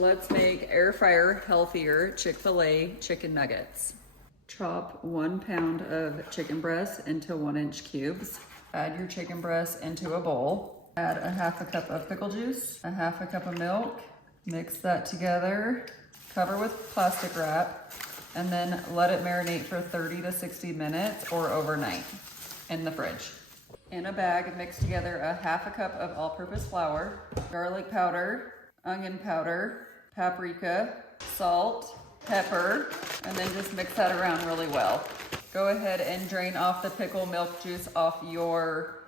Let's make air fryer healthier Chick-fil-A chicken nuggets. Chop 1 pound of chicken breast into 1-inch cubes. Add your chicken breast into a bowl. Add a 1/2 cup of pickle juice, a 1/2 cup of milk. Mix that together, cover with plastic wrap, and then let it marinate for 30 to 60 minutes or overnight in the fridge. In a bag, mix together a 1/2 cup of all-purpose flour, garlic powder, onion powder, paprika, salt, pepper, and then just mix that around really well. Go ahead and drain off the pickle milk juice off your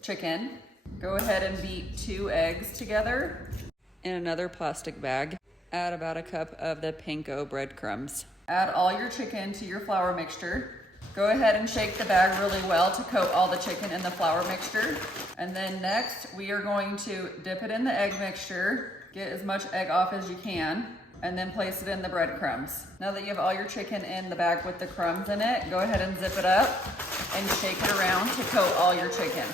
chicken. Go ahead and beat 2 eggs together in another plastic bag. Add about a cup of the panko breadcrumbs. Add all your chicken to your flour mixture. Go ahead and shake the bag really well to coat all the chicken in the flour mixture. And then next, we are going to dip it in the egg mixture, get as much egg off as you can, and then place it in the breadcrumbs. Now that you have all your chicken in the bag with the crumbs in it, go ahead and zip it up and shake it around to coat all your chicken.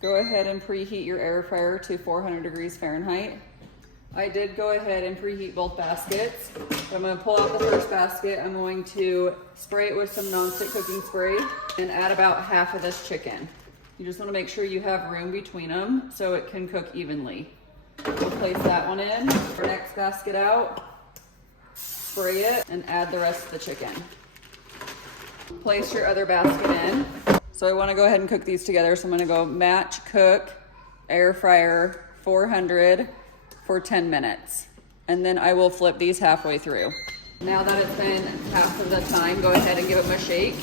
Go ahead and preheat your air fryer to 400 degrees Fahrenheit. I did go ahead and preheat both baskets. So I'm gonna pull out the first basket. I'm going to spray it with some nonstick cooking spray and add about half of this chicken. You just wanna make sure you have room between them so it can cook evenly. We'll place that one in. Our next basket out, spray it, and add the rest of the chicken. Place your other basket in. So I wanna go ahead and cook these together. So I'm gonna go match cook, air fryer, 400, for 10 minutes. And then I will flip these halfway through. Now that it's been half of the time, go ahead and give them a shake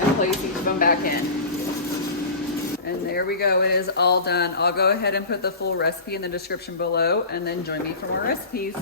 and place each of them back in. And there we go, it is all done. I'll go ahead and put the full recipe in the description below and then join me for more recipes.